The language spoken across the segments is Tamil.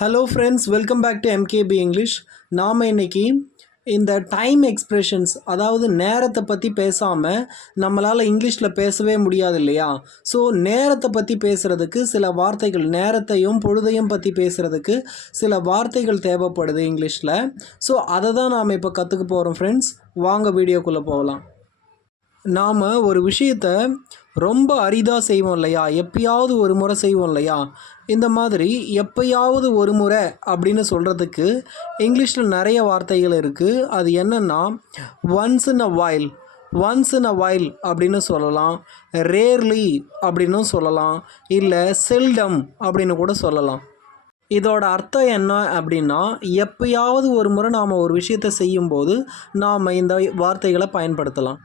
Hello friends, welcome back to MKP English. நாம் இன்றைக்கி இந்த டைம் எக்ஸ்ப்ரெஷன்ஸ், அதாவது நேரத்தை பற்றி பேசாமல் நம்மளால் இங்கிலீஷில் பேசவே முடியாது இல்லையா? ஸோ நேரத்தை பற்றி பேசுகிறதுக்கு சில வார்த்தைகள், நேரத்தையும் பொழுதையும் பற்றி பேசுகிறதுக்கு சில வார்த்தைகள் தேவைப்படுது இங்கிலீஷில். ஸோ அதை தான் நாம் இப்போ கற்றுக்க போகிறோம் ஃப்ரெண்ட்ஸ். வாங்க வீடியோக்குள்ளே போகலாம். நாம் ஒரு விஷயத்தை ரொம்ப அரிதாக செய்வோம் இல்லையா? எப்பயாவது ஒரு முறை செய்வோம் இல்லையா? இந்த மாதிரி எப்பயாவது ஒரு முறை அப்படின்னு சொல்கிறதுக்கு இங்கிலீஷில் நிறைய வார்த்தைகள் இருக்குது. அது என்னென்னா once in a while, once in a while அப்படின்னு சொல்லலாம், ரேர்லி அப்படின்னும் சொல்லலாம், இல்லை செல்டம் அப்படின்னு கூட சொல்லலாம். இதோட அர்த்தம் என்ன அப்படின்னா, எப்பயாவது ஒரு முறை நாம் ஒரு விஷயத்தை செய்யும்போது நாம் இந்த வார்த்தைகளை பயன்படுத்தலாம்.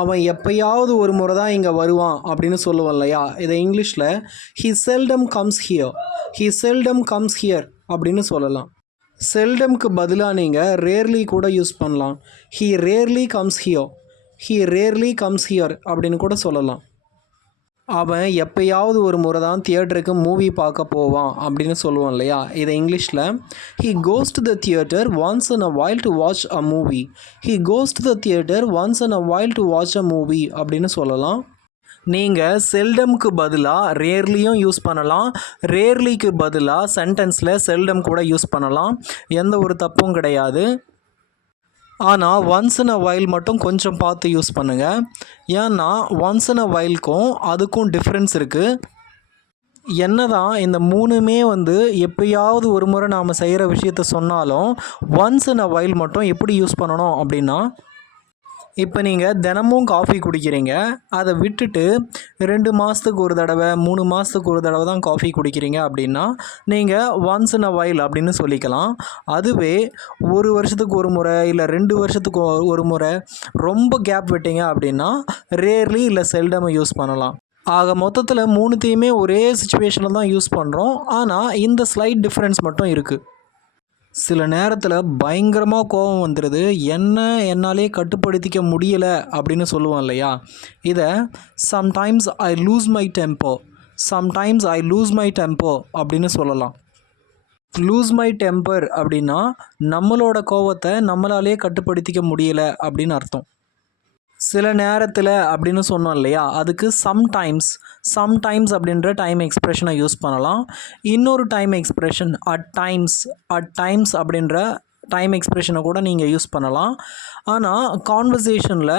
அவன் எப்பயாவது ஒரு முறை தான் இங்கே வருவான் அப்படின்னு சொல்லுவோம் இல்லையா? இதை இங்கிலீஷில் he seldom comes here, he seldom comes here அப்படின்னு சொல்லலாம். செல்டம்க்கு பதிலாக நீங்கள் ரேர்லி கூட யூஸ் பண்ணலாம். He rarely comes here, he rarely comes here அப்படின்னு கூட சொல்லலாம். அவன் எப்பயாவது ஒரு முறை தான் தியேட்டருக்கு மூவி பார்க்க போவான் அப்படின்னு சொல்லுவான் இல்லையா? இதை இங்கிலீஷில் he goes to the theatre once in a while to watch a movie, he goes to the theatre once in a while to watch a movie அப்படின்னு சொல்லலாம். நீங்கள் செல்டம்க்கு பதிலாக ரேர்லியும் யூஸ் பண்ணலாம், ரேர்லிக்கு பதிலாக சென்டென்ஸில் செல்டம் கூட யூஸ் பண்ணலாம். எந்த ஒரு தப்பும் கிடையாது. ஆனால் ஒன்ஸ் இன் அ வைல் மட்டும் கொஞ்சம் பார்த்து யூஸ் பண்ணுங்கள். ஏன்னா ஒன்ஸ் இன் அ வைல்க்கும் அதுக்கும் டிஃப்ரென்ஸ் இருக்குது. என்ன தான் இந்த மூணுமே எப்பயாவது ஒரு முறை நாம் செய்கிற விஷயத்த சொன்னாலும் ஒன்ஸ் இன் அ வைல் மட்டும் எப்படி யூஸ் பண்ணணும் அப்படின்னா, இப்போ நீங்கள் தினமும் காஃபி குடிக்கிறீங்க, அதை விட்டுட்டு 2 மாதத்துக்கு ஒரு தடவை 3 மாதத்துக்கு ஒரு தடவை தான் காஃபி குடிக்கிறீங்க அப்படின்னா நீங்கள் ஒன்ஸ் இன் அ வைல் அப்படின்னு சொல்லிக்கலாம். அதுவே ஒரு வருஷத்துக்கு ஒரு முறை இல்லை 2 வருஷத்துக்கு ஒரு முறை ரொம்ப கேப் விட்டீங்க அப்படின்னா ரேர்லி இல்லை செல்டம் யூஸ் பண்ணலாம். ஆக மொத்தத்தில் மூணுத்தையுமே ஒரே சுச்சுவேஷனில் தான் யூஸ் பண்ணுறோம். ஆனால் இந்த ஸ்லைட் டிஃப்ரென்ஸ் மட்டும் இருக்குது. சில நேரத்தில் பயங்கரமாக கோபம் வந்துடுது, என்னாலே கட்டுப்படுத்திக்க முடியலை அப்படின்னு சொல்லுவோம் இல்லையா? இதை sometimes I loose my tempo, sometimes I loose my tempo அப்படின்னு சொல்லலாம். லூஸ் மை டெம்பர் அப்படின்னா நம்மளோட கோபத்தை நம்மளாலே கட்டுப்படுத்திக்க முடியலை அப்படின்னு அர்த்தம். சில நேரத்தில் அப்படின்னு சொன்னோம் இல்லையா? அதுக்கு சம்டைம்ஸ், சம்டைம்ஸ் அப்படின்ற டைம் எக்ஸ்ப்ரெஷனை யூஸ் பண்ணலாம். இன்னொரு time expression at times, at times அப்படின்ற டைம் எக்ஸ்ப்ரெஷனை கூட நீங்கள் யூஸ் பண்ணலாம். ஆனால் கான்வர்சேஷனில்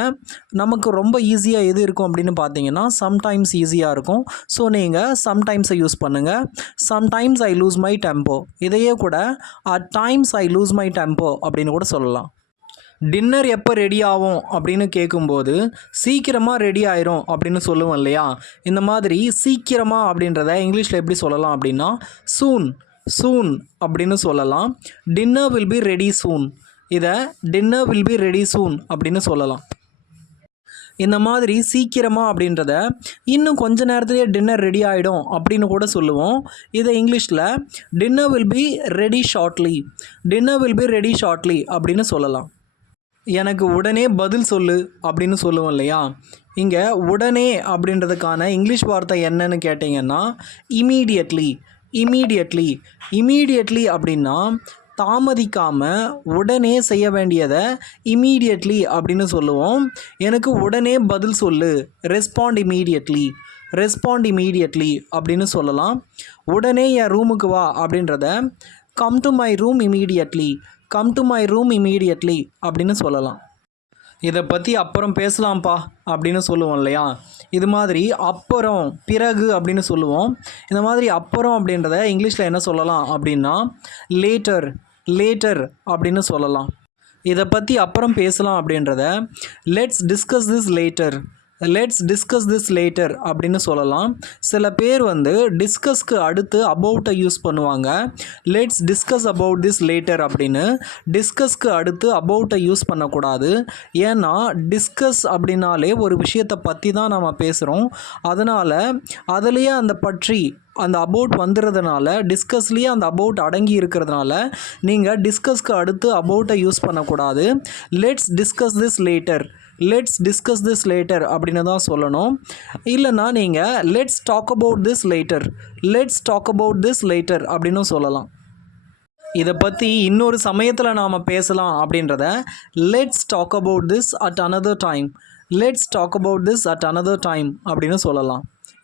நமக்கு ரொம்ப ஈஸியாக எது இருக்கும் அப்படின்னு பார்த்தீங்கன்னா சம்டைம்ஸ் ஈஸியாக இருக்கும். ஸோ நீங்கள் சம்டைம்ஸை யூஸ் பண்ணுங்கள். Sometimes I loose my tempo, இதையே கூட at times I loose my tempo அப்படின்னு கூட சொல்லலாம். டின்னர் எப்போ ரெடி ஆகும் அப்படின்னு கேட்கும்போது சீக்கிரமாக ரெடி ஆயிரும் அப்படின்னு சொல்லுவோம் இல்லையா? இந்த மாதிரி சீக்கிரமாக அப்படின்றத இங்கிலீஷில் எப்படி சொல்லலாம் அப்படின்னா சூன், சூன் அப்படின்னு சொல்லலாம். டின்னர் வில் பி ரெடி சூன், இதை டின்னர் வில் பி ரெடி சூன் அப்படின்னு சொல்லலாம். இந்த மாதிரி சீக்கிரமாக அப்படின்றத இன்னும் கொஞ்ச நேரத்துலேயே டின்னர் ரெடி ஆகிடும் அப்படின்னு கூட சொல்லுவோம். இதை இங்கிலீஷில் dinner will be ready shortly, dinner will be ready shortly அப்படின்னு சொல்லலாம். எனக்கு உடனே பதில் சொல்லு அப்படின்னு சொல்லுவோம் இல்லையா? இங்கே உடனே அப்படின்றதுக்கான இங்கிலீஷ் வார்த்தை என்னன்னு கேட்டிங்கன்னா இமீடியட்லி, இமீடியட்லி. இமீடியட்லி அப்படின்னா தாமதிக்காமல் உடனே செய்ய வேண்டியதை இமீடியட்லி அப்படின்னு சொல்லுவோம். எனக்கு உடனே பதில் சொல்லு, ரெஸ்பாண்ட் இமீடியட்லி, ரெஸ்பாண்ட் இமீடியட்லி அப்படின்னு சொல்லலாம். உடனே என் ரூமுக்கு வா அப்படின்றத come to my room immediately, come to my room immediately அப்படின்னு சொல்லலாம். இதை பற்றி அப்புறம் பேசலாம்ப்பா அப்படின்னு சொல்லுவோம் இல்லையா? இது மாதிரி அப்புறம், பிறகு அப்படின்னு சொல்லுவோம். இந்த மாதிரி அப்புறம் அப்படின்றத இங்கிலீஷில் என்ன சொல்லலாம் அப்படின்னா லேட்டர், லேட்டர் அப்படின்னு சொல்லலாம். இதை பற்றி அப்புறம் பேசலாம் அப்படின்றத let's discuss this later, let's discuss this later அப்படின்னு சொல்லலாம். சில பேர் டிஸ்கஸ்க்கு அடுத்து அபவுட்டை யூஸ் பண்ணுவாங்க. Let's discuss about this later அப்படின்னு. டிஸ்கஸ்க்கு அடுத்து அபவுட்டை யூஸ் பண்ணக்கூடாது. ஏன்னா டிஸ்கஸ் அப்படின்னாலே ஒரு விஷயத்தை பற்றி தான் நம்ம பேசுகிறோம். அதனால் அதுலேயே அந்த பற்றி அந்த அபவுட் வந்துடுறதுனால, டிஸ்கஸ்லேயே அந்த அபவுட் அடங்கி இருக்கிறதுனால நீங்கள் டிஸ்கஸ்க்கு அடுத்து அபவுட்டை யூஸ் பண்ணக்கூடாது. Let's discuss this later, let's discuss this later அப்படின்னு தான் சொல்லணும். இல்லைனா நீங்கள் let's talk about this later, let's talk about this later அப்படின்னு சொல்லலாம். இதை பற்றி இன்னொரு சமயத்தில் நாம் பேசலாம் அப்படின்றத let's talk about this at another time, let's talk about this at another time அப்படின்னு சொல்லலாம்.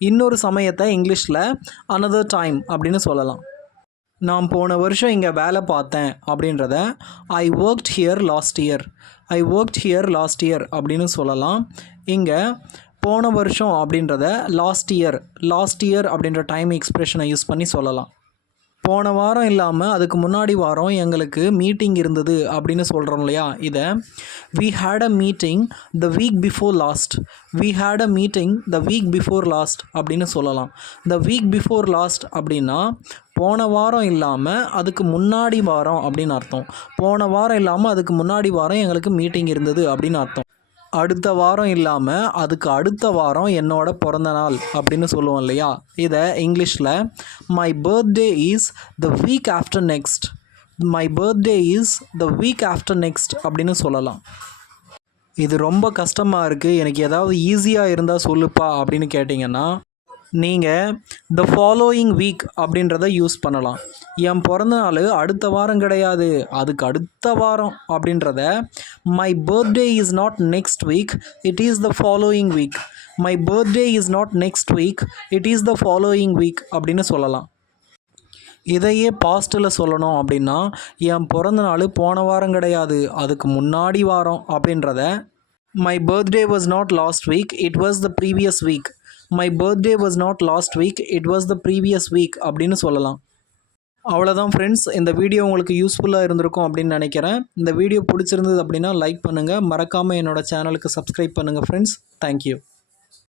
இன்னொரு சமயத்தை இங்கிலீஷில் another டைம் அப்படின்னு சொல்லலாம். நான் போன வருஷம் இங்கே வேலை பார்த்தேன் அப்படின்றத ஐ worked here last year, I worked here last year அப்படின்னு சொல்லலாம். இங்கே போன வருஷம் அப்படின்றத லாஸ்ட் இயர் அப்படின்ற டைம் எக்ஸ்பிரஷனை யூஸ் பண்ணி சொல்லலாம். போன வாரம் இல்லாமல் அதுக்கு முன்னாடி வாரம் எங்களுக்கு மீட்டிங் இருந்தது அப்படின்னு சொல்கிறோம் இல்லையா, இதை we had a meeting the week before last, we had a meeting the week before last அப்படின்னு சொல்லலாம். the week before last அப்படின்னா போன வாரம் இல்லாமல் அதுக்கு முன்னாடி வாரம் அப்படின்னு அர்த்தம். போன வாரம் இல்லாமல் அதுக்கு முன்னாடி வாரம் எங்களுக்கு மீட்டிங் இருந்தது அப்படின்னு அர்த்தம். அடுத்த வாரம் இல்லாமல் அதுக்கு அடுத்த வாரம் என்னோட பிறந்த நாள் அப்படின்னு சொல்லுவோம் இல்லையா, இதை இங்கிலீஷில் my birthday is the week after next, my birthday is the week after next அப்படின்னு சொல்லலாம். இது ரொம்ப கஷ்டமாக இருக்குது, எனக்கு ஏதாவது ஈஸியாக இருந்தால் சொல்லுப்பா அப்படின்னு கேட்டிங்கன்னா நீங்கள் த ஃபாலோயிங் வீக் அப்படின்றத யூஸ் பண்ணலாம். என் பிறந்த நாள் அடுத்த வாரம் கிடையாது, அதுக்கு அடுத்த வாரம் அப்படின்றத my birthday is not next week, it is the following week, my birthday is not next week, it is the following week அப்படின்னு சொல்லலாம். இதையே பாஸ்ட்டில் சொல்லணும் அப்படின்னா என் பிறந்த நாள் போன வாரம் கிடையாது, அதுக்கு முன்னாடி வாரம் அப்படின்றத my birthday was not last week, it was the previous week, my birthday was not last week, it was the previous week அப்படின்னு சொல்லலாம். அவ்வளோதான் ஃப்ரெண்ட்ஸ், இந்த வீடியோ உங்களுக்கு யூஸ்ஃபுல்லாக இருந்திருக்கும் அப்படின்னு நினைக்கிறேன். இந்த வீடியோ பிடிச்சிருந்தது அப்படின்னா லைக் பண்ணுங்கள், மறக்காமல் என்னோடய சேனலுக்கு சப்ஸ்கிரைப் பண்ணுங்கள் ஃப்ரெண்ட்ஸ். தேங்க்யூ.